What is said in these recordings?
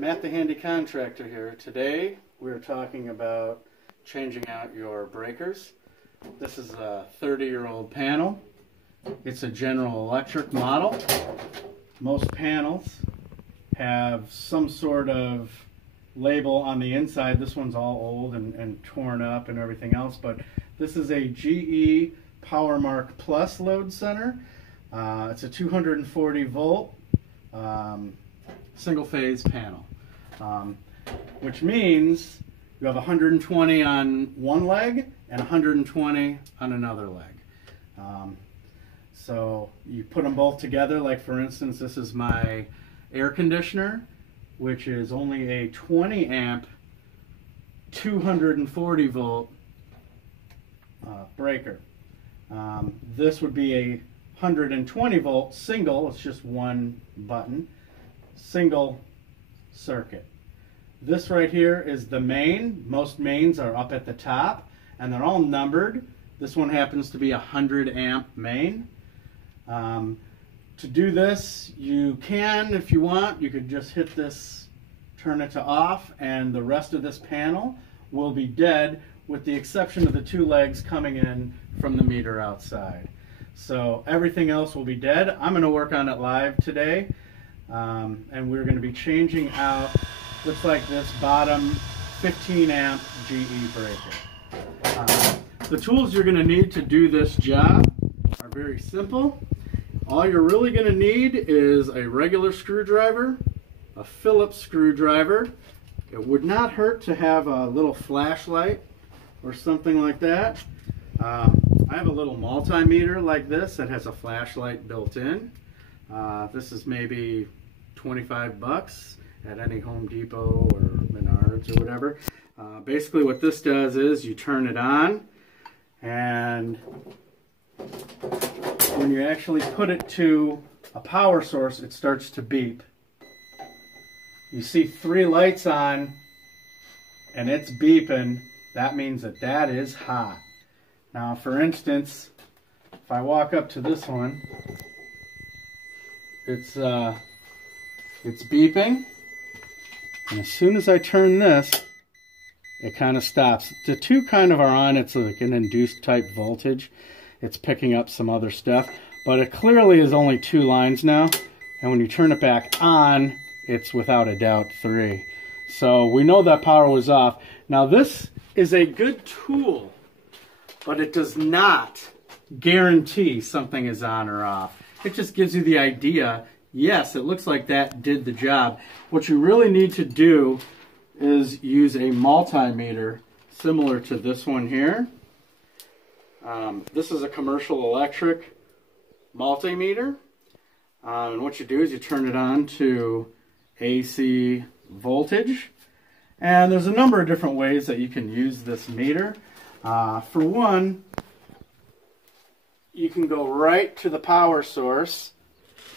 Matt the Handy Contractor here. Today we're talking about changing out your breakers. This is a 30-year-old panel. It's a General Electric model. Most panels have some sort of label on the inside. This one's all old and torn up and everything else, but this is a GE PowerMark Plus load center. It's a 240 volt single phase panel, which means you have 120 on one leg and 120 on another leg. So you put them both together, like for instance, this is my air conditioner, which is only a 20 amp 240 volt breaker. This would be a 120 volt single, it's just one button, single circuit. This right here is the main. Most mains are up at the top and they're all numbered. This one happens to be a 100 amp main. To do this, you can, if you want, you could just hit this, turn it to off, and the rest of this panel will be dead with the exception of the two legs coming in from the meter outside. So everything else will be dead. I'm going to work on it live today, and we're going to be changing out, looks like this bottom 15 amp GE breaker. The tools you're going to need to do this job are very simple. All you're really going to need is a regular screwdriver, a Phillips screwdriver. It would not hurt to have a little flashlight or something like that. I have a little multimeter like this that has a flashlight built in. This is maybe 25 bucks at any Home Depot or Menards or whatever. Basically what this does is you turn it on, and when you actually put it to a power source, it starts to beep. You see 3 lights on and it's beeping. That means that that is hot. Now, for instance, if I walk up to this one, it's beeping, and as soon as I turn this, it kind of stops. The two kind of are on. It's like an induced type voltage. It's picking up some other stuff, but it clearly is only 2 lines now, and when you turn it back on, it's without a doubt 3. So we know that power was off. Now this is a good tool, but it does not guarantee something is on or off. It just gives you the idea, yes, it looks like that did the job. What you really need to do is use a multimeter similar to this one here. This is a Commercial Electric multimeter. And what you do is you turn it on to AC voltage. And there's a number of different ways that you can use this meter. For one, you can go right to the power source,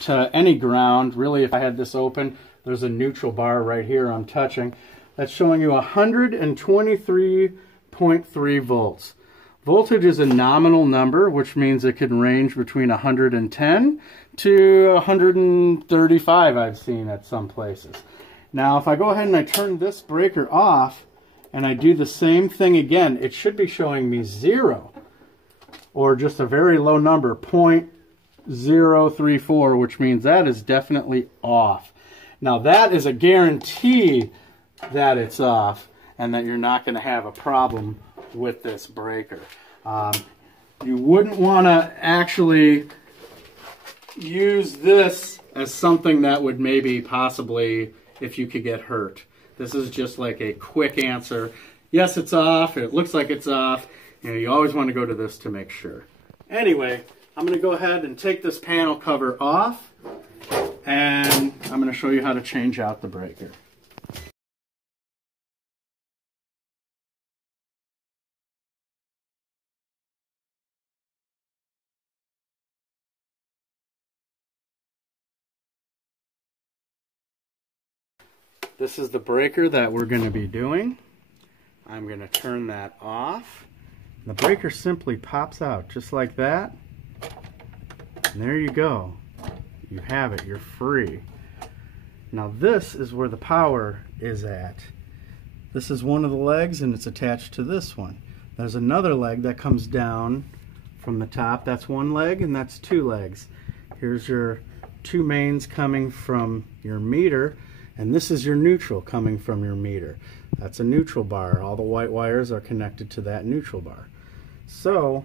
to any ground. Really, if I had this open, there's a neutral bar right here I'm touching. That's showing you 123.3 volts. Voltage is a nominal number, which means it can range between 110 to 135, I've seen at some places. Now, if I go ahead and I turn this breaker off, and I do the same thing again, it should be showing me 0, or just a very low number, 0.034, which means that is definitely off. Now, that is a guarantee that it's off, and that you're not going to have a problem with this breaker. You wouldn't want to actually use this as something that would maybe possibly, if you could get hurt. This is just like a quick answer. Yes, it's off. It looks like it's off. You know, you always want to go to this to make sure. Anyway, I'm going to go ahead and take this panel cover off, and I'm going to show you how to change out the breaker. This is the breaker that we're going to be doing. I'm going to turn that off. The breaker simply pops out just like that. And there you go. You have it. You're free. Now this is where the power is at. This is one of the legs and it's attached to this one. There's another leg that comes down from the top. That's one leg and that's two legs. Here's your two mains coming from your meter, and this is your neutral coming from your meter. That's a neutral bar. All the white wires are connected to that neutral bar. So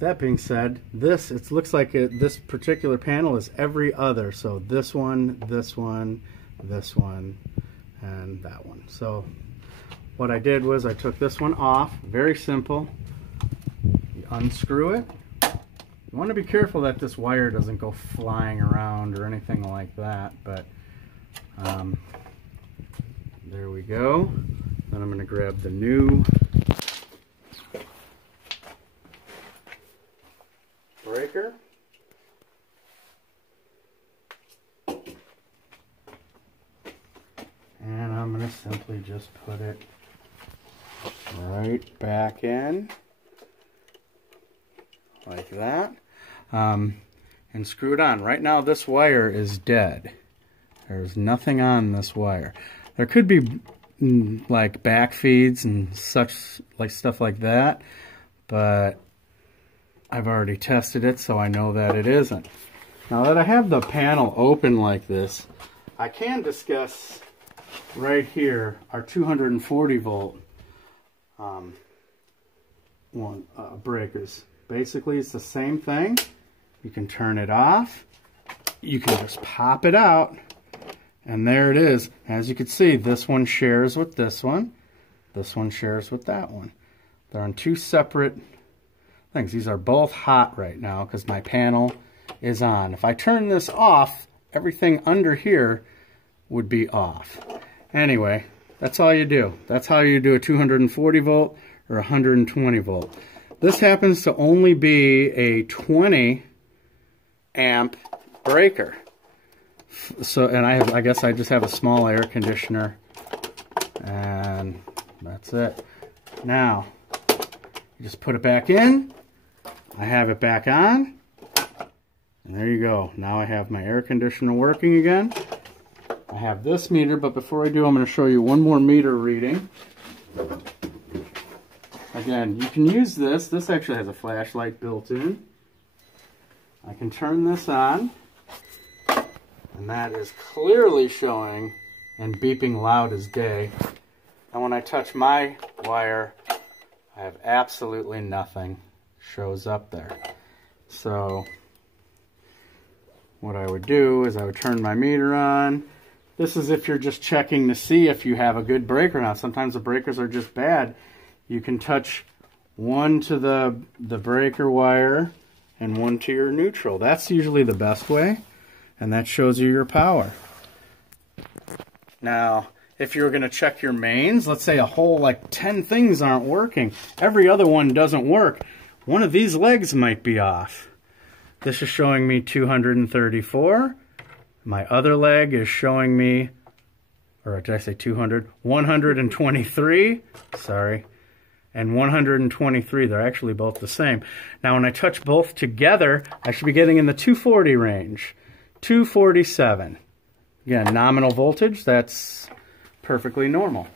that being said, it looks like this particular panel is every other. So this one, this one, this one, and that one. So what I did was I took this one off. Very simple. You unscrew it. You want to be careful that this wire doesn't go flying around or anything like that, but there we go. Then I'm going to grab the new breaker. And I'm going to simply just put it right back in like that, and screw it on. Right now this wire is dead. There's nothing on this wire. There could be like back feeds and such, like stuff like that, but I've already tested it, so I know that it isn't. Now that I have the panel open like this, I can discuss right here our 240 volt breakers. Basically, it's the same thing. You can turn it off. You can just pop it out. And there it is. As you can see, this one shares with this one. This one shares with that one. They're on two separate things. These are both hot right now because my panel is on. If I turn this off, everything under here would be off. Anyway, that's all you do. That's how you do a 240 volt or 120 volt. This happens to only be a 20 amp breaker. So, and I guess I just have a small air conditioner, and that's it. Now, you just put it back in. I have it back on, and there you go. Now I have my air conditioner working again. I have this meter, but before I do, I'm going to show you one more meter reading. Again, you can use this. This actually has a flashlight built in. I can turn this on, and that is clearly showing and beeping loud as day. And when I touch my wire, I have absolutely nothing shows up there. So what I would do is I would turn my meter on. This is if you're just checking to see if you have a good breaker. Now, sometimes the breakers are just bad. You can touch one to the breaker wire and one to your neutral. That's usually the best way, and that shows you your power. Now, if you're going to check your mains, let's say a whole like 10 things aren't working, every other one doesn't work, one of these legs might be off. This is showing me 234. My other leg is showing me, or did I say 200? 123, sorry, and 123. They're actually both the same. Now when I touch both together, I should be getting in the 240 range. 247. Again, nominal voltage, that's perfectly normal.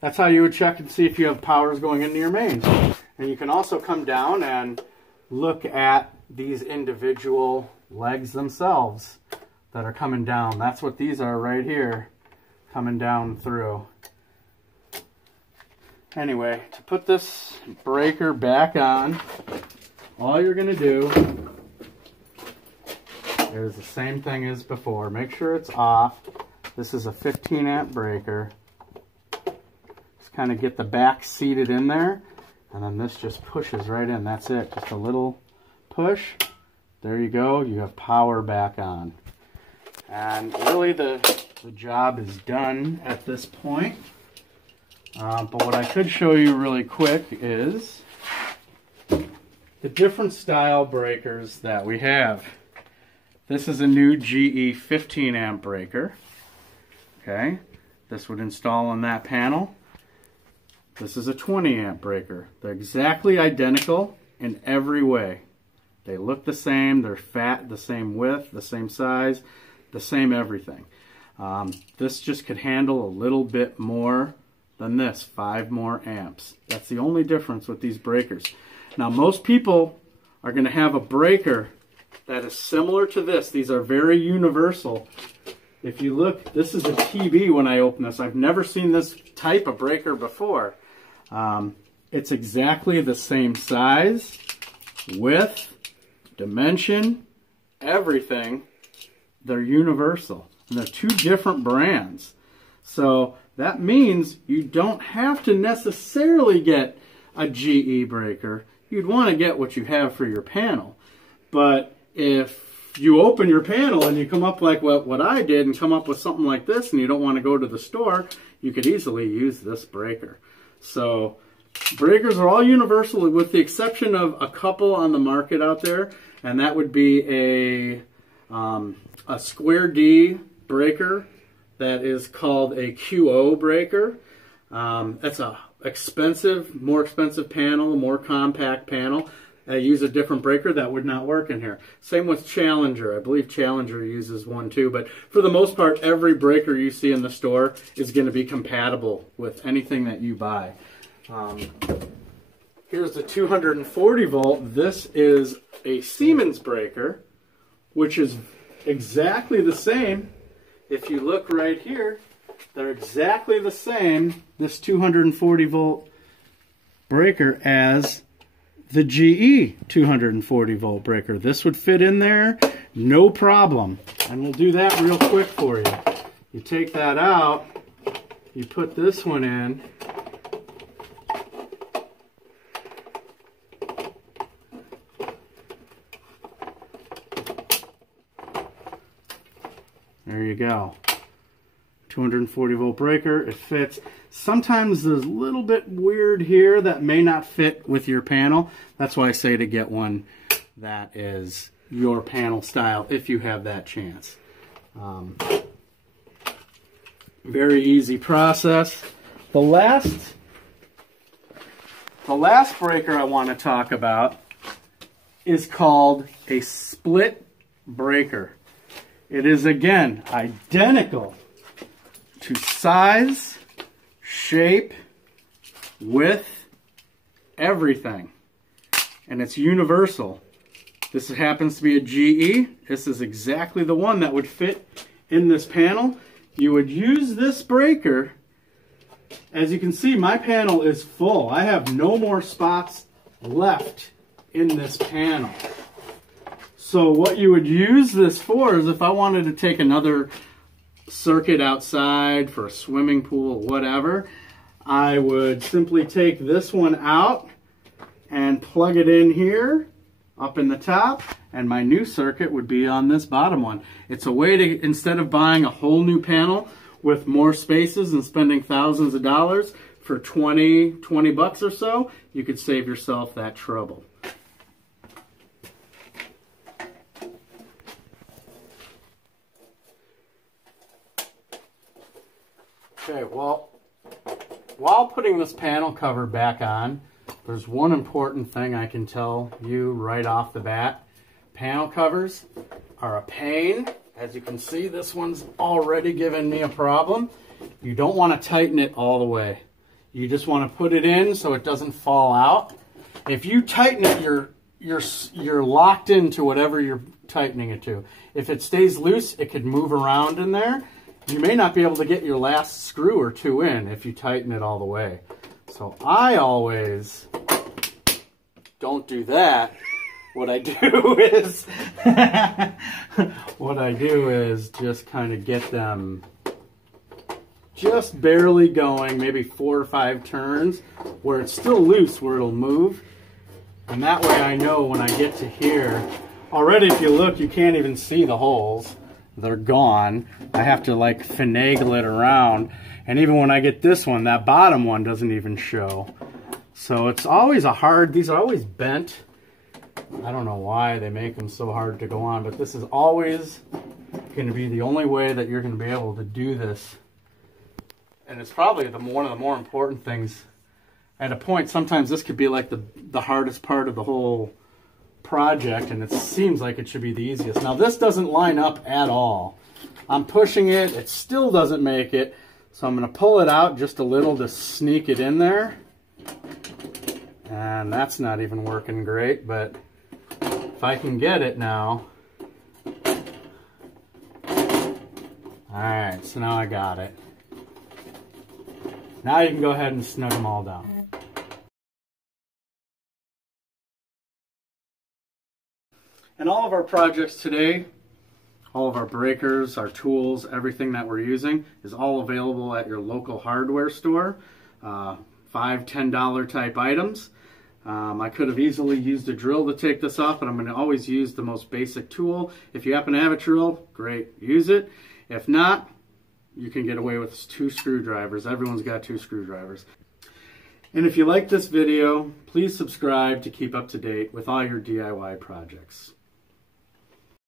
That's how you would check and see if you have powers going into your mains. And you can also come down and look at these individual legs themselves that are coming down. That's what these are right here, coming down through. Anyway, to put this breaker back on, all you're going to do is the same thing as before. Make sure it's off. This is a 15 amp breaker. Just kind of get the back seated in there, and then this just pushes right in. That's it. Just a little push. There you go. You have power back on. And really the job is done at this point. But what I could show you really quick is the different style breakers that we have. This is a new GE 15 amp breaker. Okay, this would install on that panel. This is a 20 amp breaker. They're exactly identical in every way. They look the same, they're fat, the same width, the same size, the same everything. This just could handle a little bit more than this, 5 more amps. That's the only difference with these breakers. Now most people are going to have a breaker that is similar to this. These are very universal. If you look, this is a TB when I open this. I've never seen this type of breaker before. It's exactly the same size, width, dimension, everything. They're universal. And they're 2 different brands. So that means you don't have to necessarily get a GE breaker. You'd want to get what you have for your panel. But if you open your panel and you come up like what I did and come up with something like this and you don't want to go to the store, you could easily use this breaker. So breakers are all universal with the exception of a couple on the market out there, and that would be a square D breaker that is called a QO breaker. That's a more expensive panel, a more compact panel. I use a different breaker that would not work in here. Same with Challenger. I believe Challenger uses one too, but for the most part, every breaker you see in the store is going to be compatible with anything that you buy. Here's the 240 volt. This is a Siemens breaker, which is exactly the same. If you look right here, they're exactly the same, this 240 volt breaker, as the GE 240 volt breaker. This would fit in there, no problem. And we'll do that real quick for you. You take that out, you put this one in. There you go. 240 volt breaker, it fits. Sometimes there's a little bit weird here that may not fit with your panel. That's why I say to get one that is your panel style if you have that chance. Very easy process. The last breaker I want to talk about is called a split breaker. It is, again, identical to size, shape, width, everything. And it's universal. This happens to be a GE. This is exactly the one that would fit in this panel. You would use this breaker. As you can see, my panel is full. I have no more spots left in this panel. So what you would use this for is if I wanted to take another circuit outside for a swimming pool, whatever, I would simply take this one out and plug it in here up in the top, and my new circuit would be on this bottom one. It's a way to, instead of buying a whole new panel with more spaces and spending thousands of dollars, for 20 bucks or so, you could save yourself that trouble. Okay, well, while putting this panel cover back on, there's one important thing I can tell you right off the bat. Panel covers are a pain. As you can see, this one's already given me a problem. You don't want to tighten it all the way. You just want to put it in so it doesn't fall out. If you tighten it, you're locked into whatever you're tightening it to. If it stays loose, it could move around in there. You may not be able to get your last screw or two in if you tighten it all the way. So I always don't do that. What I do is just kind of get them just barely going, maybe 4 or 5 turns, where it's still loose, where it'll move. And that way I know when I get to here, already if you look, you can't even see the holes. They're gone. I have to like finagle it around. And even when I get this one, that bottom one doesn't even show. So it's always these are always bent. I don't know why they make them so hard to go on, but this is always going to be the only way that you're going to be able to do this. And it's probably one of the more important things. At a point, sometimes this could be like the hardest part of the whole project, and it seems like it should be the easiest. Now this doesn't line up at all. I'm pushing it, it still doesn't make it. So I'm going to pull it out just a little to sneak it in there. And that's not even working great, but if I can get it now. Alright, so now I got it. Now you can go ahead and snug them all down. And all of our projects today, all of our breakers, our tools, everything that we're using is all available at your local hardware store. $5, $10 type items. I could have easily used a drill to take this off, but I'm going to always use the most basic tool. If you happen to have a drill, great, use it. If not, you can get away with 2 screwdrivers. Everyone's got 2 screwdrivers. And if you like this video, please subscribe to keep up to date with all your DIY projects.